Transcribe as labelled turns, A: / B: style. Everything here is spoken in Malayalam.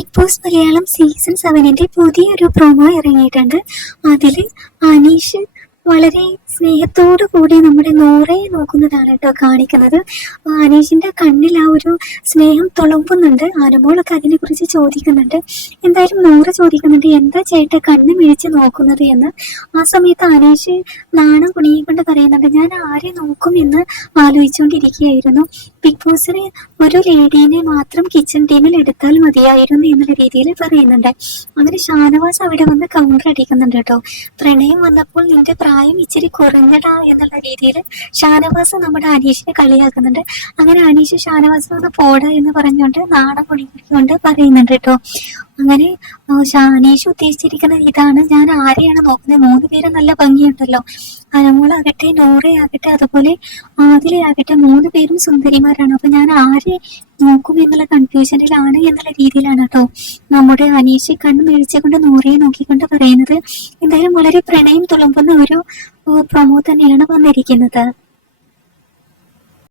A: ബിഗ് ബോസ് മലയാളം സീസൺ സെവനിന്റെ പുതിയൊരു പ്രൊമോ ഇറങ്ങിയിട്ടുണ്ട്. അതിൽ അനീഷ് വളരെ സ്നേഹത്തോടു കൂടി നമ്മുടെ നോറയെ നോക്കുന്നതാണ് കേട്ടോ കാണിക്കുന്നത്. അനീഷിന്റെ കണ്ണിൽ ആ ഒരു സ്നേഹം തുളുമ്പുന്നുണ്ട്. ആനമോളൊക്കെ അതിനെക്കുറിച്ച് ചോദിക്കുന്നുണ്ട്. എന്തായാലും നോറ ചോദിക്കുന്നുണ്ട് എന്താ ചേട്ട കണ്ണ് മിഴിച്ച് നോക്കുന്നത് എന്ന്? ആ സമയത്ത് അനീഷ് നാണം കുണിയെക്കൊണ്ട് പറയുന്നുണ്ട് ഞാൻ ആരെ നോക്കും എന്ന് ആലോചിച്ചുകൊണ്ടിരിക്കുകയായിരുന്നു ബിഗ് ബോസിന് ഒരു ലേഡീനെ മാത്രം കിച്ചൺ ടീമിൽ എടുത്താൽ മതിയായിരുന്നു എന്നുള്ള രീതിയിൽ പറയുന്നുണ്ട്. അങ്ങനെ ഷാനവാസ് അവിടെ വന്ന് കൗണ്ടർ അടിക്കുന്നുണ്ട് കേട്ടോ. പ്രണയം വന്നപ്പോൾ നിന്റെ പ്രായം ഇച്ചിരി കുറഞ്ഞടാ എന്നുള്ള രീതിയിൽ ഷാനവാസ് നമ്മുടെ അനീഷിനെ കളിയാക്കുന്നുണ്ട്. അങ്ങനെ അനീഷ് ഷാനവാസ് ഒന്ന് പോടാ എന്ന് പറഞ്ഞുകൊണ്ട് നാണം കുടിക്കൊണ്ട് പറയുന്നുണ്ട് കേട്ടോ. അങ്ങനെ ആ, ഷാ- അനീഷ് ഉദ്ദേശിച്ചിരിക്കുന്നത് ഇതാണ് ഞാൻ ആരെയാണ് നോക്കുന്നത്? മൂന്ന് പേര് നല്ല ഭംഗിയുണ്ടല്ലോ. അനമോളാകട്ടെ നോറയാകട്ടെ അതുപോലെ ആദിലയാകട്ടെ മൂന്ന് പേരും സുന്ദരിമാരാണ്. അപ്പൊ ഞാൻ ആരെ നോക്കും എന്നുള്ള കൺഫ്യൂഷനിലാണ് എന്നുള്ള രീതിയിലാണ് കേട്ടോ നമ്മുടെ അനീഷ് കണ്ണു മേടിച്ചുകൊണ്ട് നോറയെ നോക്കിക്കൊണ്ട് പറയുന്നത്. എന്തായാലും വളരെ പ്രണയം തുളുമ്പുന്ന ഒരു പ്രമോ തന്നെയാണ് വന്നിരിക്കുന്നത്.